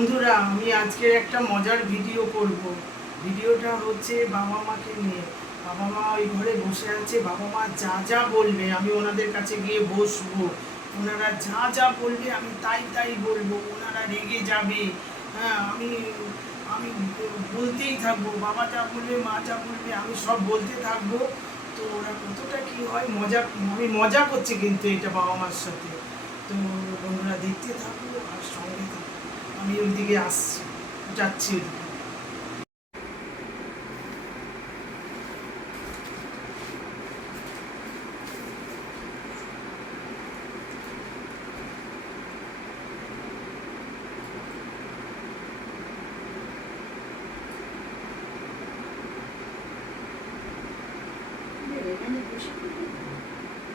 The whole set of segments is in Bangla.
বন্ধুরা, আমি আজকের একটা মজার ভিডিও করব। ভিডিওটা হচ্ছে বাবা মাকে নিয়ে। বাবা মা ওই ঘরে বসে আছে, বাবা মা যা যা বলবে আমি ওনাদের কাছে গিয়ে বসবো। ওনারা যা যা বলবে আমি তাই তাই বলবো। ওনারা রেগে যাবে, হ্যাঁ, আমি আমি বলতেই থাকবো। বাবা যা বলবে, মা যা বলবে, আমি সব বলতে থাকবো। তো ওরা কতটা কি হয় মজা, আমি মজা করছি কিন্তু এটা বাবা মার সাথে। তো বন্ধুরা দেখতে থাকবো আর সঙ্গে থাকবো। আমি ওইদিকে যাচ্ছি ওইদিকে।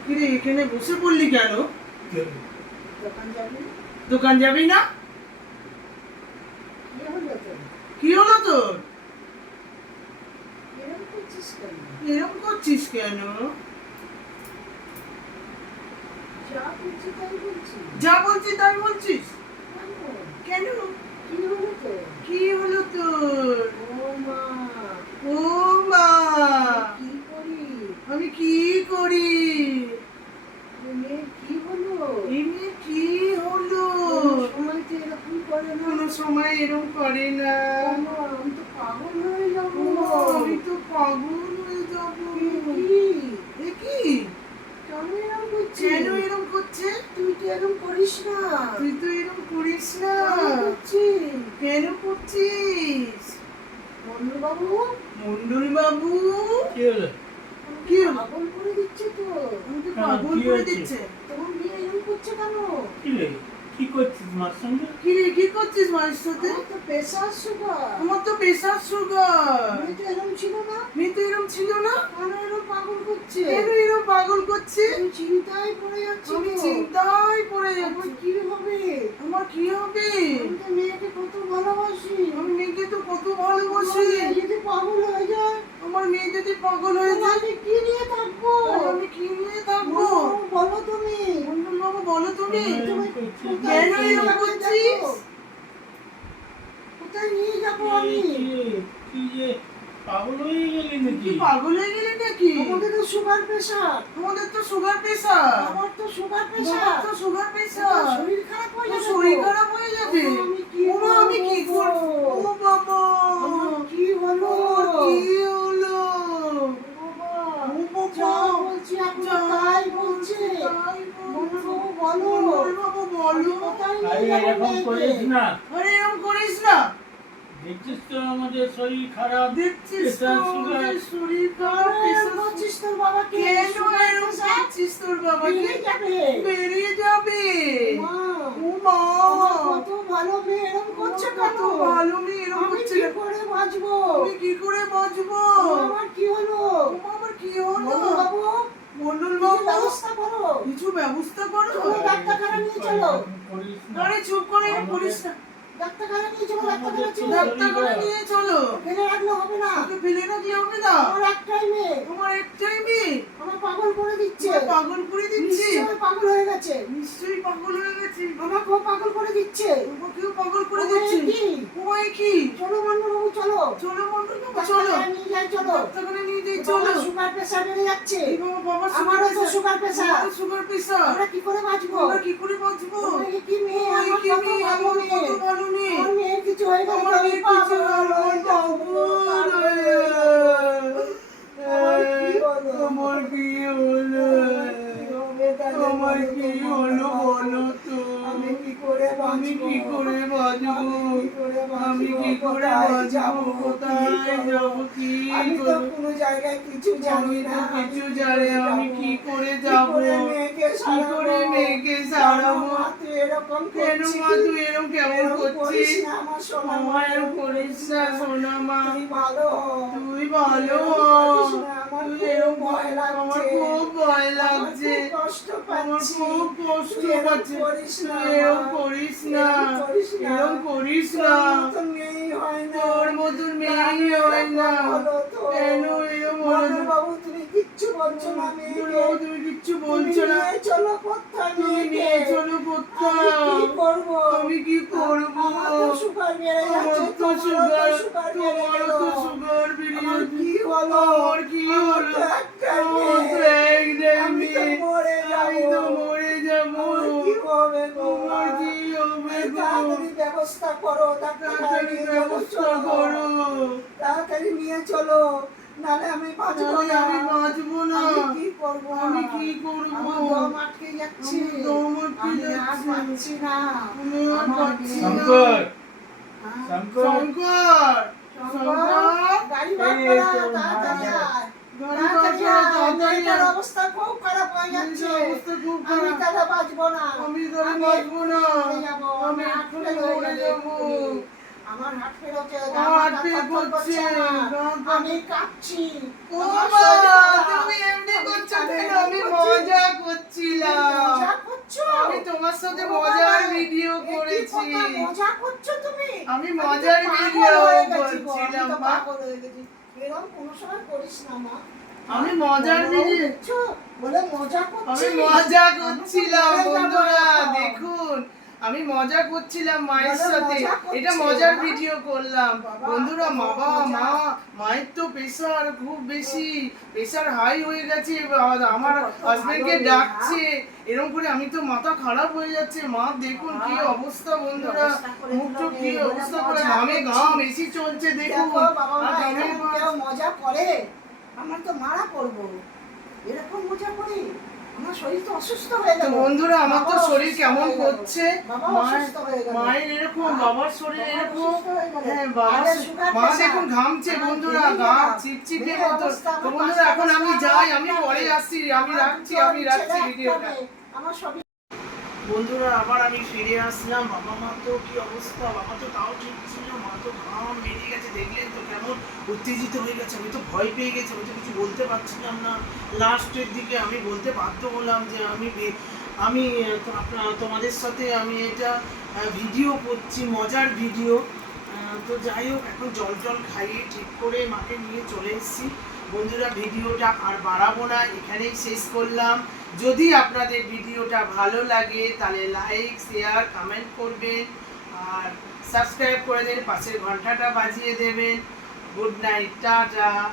কিরে, এখানে বসে পড়লি কেন? দোকান যাবি না? কি হলো তোর? এরকম করছিস কেন? যা বলছি তাই বলছিস কেন? কি হলো তোর? ও মা, আমি কি করি? কি হলো? কোনো সময় এরকম করে না। আমি তো পাগল হয়ে যাবো। কি কেন এরকম করছে? তুই তো এরকম করিস না। কেন করছিস? মন্ডল বাবু কি হলো? পাগল করে দিচ্ছে তো। আমাকে পাগল করে দিচ্ছে। তোমার মেয়ে এরকম করছে কেন? কি করছিস মার সঙ্গে? কি করছিস মায়ের সাথে? আমার তো প্রেসার সুগার। মেয়ে তো এরকম ছিল না। কেন এরকম পাগল করছে? আমি চিন্তায় পড়ে যাচ্ছি। আমার কি হবে? আমি তো মেয়েকে কত ভালোবাসি। যদি পাগল হয়ে যায়, আমার মেয়ে যদি পাগল হয়ে যায়, আমি কি নিয়ে থাকবো? বলো তুমি। বাবু বলো তুমি। কেন এরকম করছিস? কোথায় নিয়ে যাবো আমি? তুই যে পাগল হয়ে গেলি নাকি? আমাদের তো সুগার প্রেসার। আমার তো সুগার প্রেসার। শরীর খারাপ হয়ে যাবে। আমি কি করব? ও বাবা, কি হলো? যা বলছি আপনি তাই বলছে। বলো। এরকম করিস না। এরকম করিস না। দেখছিস তো আমাদের শরীর খারাপ। তোর বাবাকে বেরিয়ে যাবে। কত ভালো মেয়ে এরকম করছে কেন? আমি কি করে বাঁচবো? আমার কি হলো? মন্ডল বাবু, কিছু ব্যবস্থা করো। ডাক্তারখানা নিয়ে চলো। আরে চুপ করে করিস না। ডাক্তারখানা নিয়ে চলো। ফেলে রাখলে হবে না। আমার একটাই মেয়ে। আমার পাগল করে দিচ্ছে। নিশ্চয়ই পাগল হয়ে গেছে। আমাকেও পাগল করে দিচ্ছে। উমায় কি? চলো মন্ডল বাবু, চলো। নিয়ে যাই, চলো। বাবার সুগার প্রেসার বেড়ে যাচ্ছে। আমারও তো সুগার প্রেসার। আমরা কি করে বাঁচবো? কি মেয়ে, আমার কত ভালো মেয়ে। আমার মেয়ের কিছু হয়ে গেল তো আমি পাগল হয়ে যাবো। আমার কি হলো বলো তো। আমি কি করে বাঁচবো? কোথায় যাবো? আমি তো কোনো জায়গায় কিছু জানি না। আমি কি করে যাবো? মেয়েকে সারাবো? কেন মা তুই এরকম কেমন করছিস? মা এরকম করিস না সোনা মা। তুই ভালো হ। আমার খুব ভয় লাগছে। আমার খুব কষ্ট পাচ্ছে। এরকম করিস না। তোর মতন মেয়েই হয় না। কেন এরকম হলো? বাবু তুমি কি কিচ্ছু বলছো না মেয়েকে। তুমি কিচ্ছু তুমি বলছো না। নিয়ে চলো কোথায় তুমি মেয়েকে? নিয়ে চলো আমি কোথাও। কি করবো? আমি কি করবো? আমার তো সুগার বেড়ে যাচ্ছে, আমার তো তোমারও তো সুগার, সুগার বেড়ে তোমারও গেল। তো সুগার বেরিয়ে আমার যাচ্ছে। কি হলো? আমার কি আমার হলো? তো একটাই আমার তো মেয়ে। একটাই আমি তো মেয়ে। মরে আমি যাবো। তো মরে যাবো। আমার কি হবে গো? আমার কি হবে গো? তাড়াতাড়ি ব্যবস্থা করো, ডাক্তার তাড়াতাড়ি নিয়ে চলো, ব্যবস্থা চলো। করো। তাড়াতাড়ি নিয়ে চলো, নাহলে আমি বাঁচবো নাহলে না। আমি বাঁচবো না। আমি কি করবো? আমি কি করবো? আমার দম আটকে যাচ্ছে। আমার দম আটকে আমি আর যাচ্ছে। পাচ্ছি না। আমি আর আমার পাচ্ছি মেয়ে- না। শঙ্কর, হ্যাঁ? শঙ্কর, শঙ্কর, শঙ্কর, গাড়ি বার এই করা, তো তাড়াতাড়ি মা। আয়। গাড়ি তাড়াতাড়ি বার করো, আয়, তাড়াতাড়ি মেয়েটার আয়। অবস্থা খুব খারাপ হয়ে যাচ্ছে। মেয়েটার অবস্থা খুব আমি খারাপ। তাহলে বাঁচবো না। আমি তাহলে আমি বাঁচবো না। মরে যাবো। আমি আমার হার্ট এক্ষুনি ফেল হয়ে মরে যাবে যাবো। এক্ষুনি। আমার হার্ট ফেল হচ্ছে, আমার গা হার্ট মাথা ফেল থরথর করছে, আমার। গা হাত- আমি কাঁপছি। ও আমার মা, শরীর খারাপ। তুমি এমনি আমি করছো কানে কেন? আমি করছি। মজা তুমি করছিলাম। মজা করছো? আমি তোমার সাথে ও মজার বাবা, ভিডিও এ কি করেছি। কথা, মজা করছো তুমি? আমি তো মজার পাগল ভিডিও হয়ে গেছি গো, আমি করছিলাম, তো মা। পাগল হয়ে গেছি। এরকম কোনো সময় করিস না মা। আমি মজার বড় ভিডিও দেখছো? বলে মজা করছি। আমি মজা আমি তো করছিলাম মরে যাবো বন্ধুরা, এখন। দেখুন আমি মজা করছিলাম মায়ের বলো, সাথে। মজা করছি, এটা মজার বাবা। ভিডিও করলাম বাবা, বন্ধুরা। তোমার বাবা মজা। মা, মায়ের তো প্রেসার খুব বেশি, প্রেসার হাই হয়ে গেছে। আমার কত হাজবেন্ডকে ভালো ডাকছে এরকম করে। আমি তো মাথা খারাপ হয়ে যাচ্ছে। মা দেখুন কি বাবা, অবস্থা বন্ধুরা, অবস্থা করে মুখটা দিল কি রে, বলে অবস্থা করে, মজা ঘামে করছি। ঘাম এসি চলছে দেখুন। দেখো বাবা মা, আর ঘামের এরকম মাঝ- কেউ মজা করে? আমার তো মারা পড়বো। এরকম মজা করি? আমার শরীর তো অসুস্থ হয়ে তো গেল। বন্ধুরা আমার তো বাবা শরীর অসুস্থ কেমন হয়ে গেল। করছে। বাবা মায়ের অসুস্থ হয়ে গেল। মায়ের এরকম, হ্যাঁ? বাবার শরীর বাবা এরকম। অসুস্থ হয়ে গেল। হ্যাঁ বাবা, আরে সুগার মা প্রেসার। দেখুন ঘামছে আমার বন্ধুরা, ভেঙে গা গেলাম। চিপচিপে ভেঙে মতো। অবস্থা, তো আমার বন্ধুরা পাঁচটা এখন আমি দশটা যাই, আমার আমি একটা পরে মেয়ে। আসছি, আমি আমার রাখছি, দুটো আমি রাখছি ছেলে, একটা ভিডিওটা। মেয়ে। আমার সবই বন্ধুরা আবার আমি ফিরে আসলাম। বাবা মা তো কি অবস্থা, বাবা তো তাও ঠিক ছিল, মা তো ঘাম বেরিয়ে গেছে, দেখলেন তো কেমন উত্তেজিত হয়ে গেছে। আমি তো ভয় পেয়ে গেছি, আমি তো কিছু বলতে পারছিলাম না। লাস্টের দিকে আমি বলতে বাধ্য হলাম যে আমি তোমাদের সাথে আমি এটা ভিডিও করছি, মজার ভিডিও। তো যাই হোক, এখন জল টল খাইয়ে ঠিক করে মাকে নিয়ে চলে এসেছি। বন্ধুরা ভিডিওটা আর বাড়াবো না, এখানেই শেষ করলাম। যদি আপনাদের ভিডিওটা ভালো লাগে তাহলে লাইক শেয়ার কমেন্ট করবেন আর সাবস্ক্রাইব করে দেন, পাশের ঘন্টাটা বাজিয়ে দেবেন। Good night, tata.